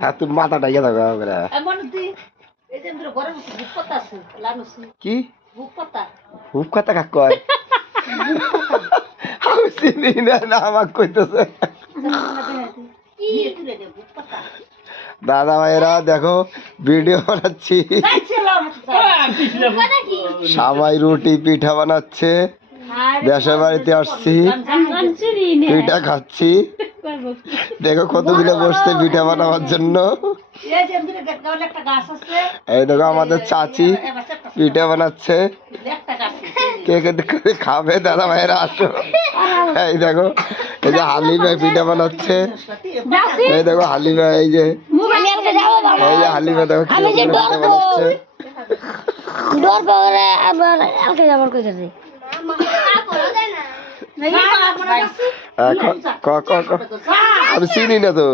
হ্যাঁ তুমি মাথাটা ইয়ে থাকো কি হুপ কথা কাক কয় আমি চিনি না আমাকে কইতেছে দাদা ভাইরা দেখো ভিডিও বানাচ্ছি সবাই রুটি পিঠা বানাচ্ছে দেশের বাড়িতে আসছি পিঠা খাচ্ছি দেখো কতগুলো বসছে পিঠা বানাবার জন্য এই দেখো আমাদের চাচি পিঠা বানাচ্ছে কে কে খাবে দাদা ভাইরা আসো এই দেখো এই যে হালিমা পিঠা বানাচ্ছে এই দেখো হালিমা এই যে হালিমা দেখো পিঠা বানাচ্ছে আমি চিনি না তো